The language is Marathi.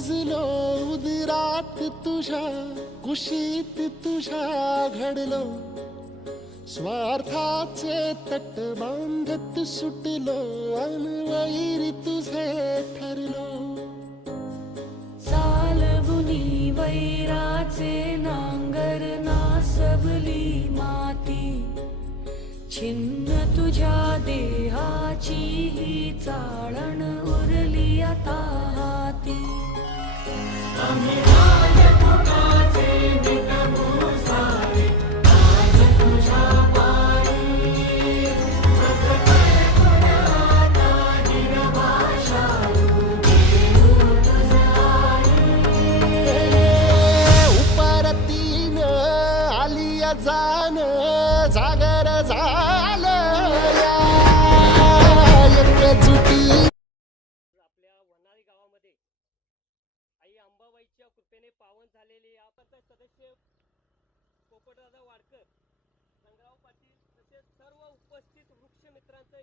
रुजलो उदरात तुझ्या कुशीत तुझ्या घडलो स्वार्थाचे तट बांधत सुटलो अनवैरी तुझे ठरलो चालवुनी वैराचे नांगर नासवली माती छिन्न तुझ्या देहाची ही चाळण उरली आता हाती उपरतीन आलिया जाण जागर झालं या एकजुटी आपल्या वनारी गावामध्ये आई अंबाबाईच्या कृपेने पावन झालेले या सदस्य पोपटराजा वाडकर, संग्राम पाटील तसेच सर्व उपस्थित वृक्ष मित्रांचं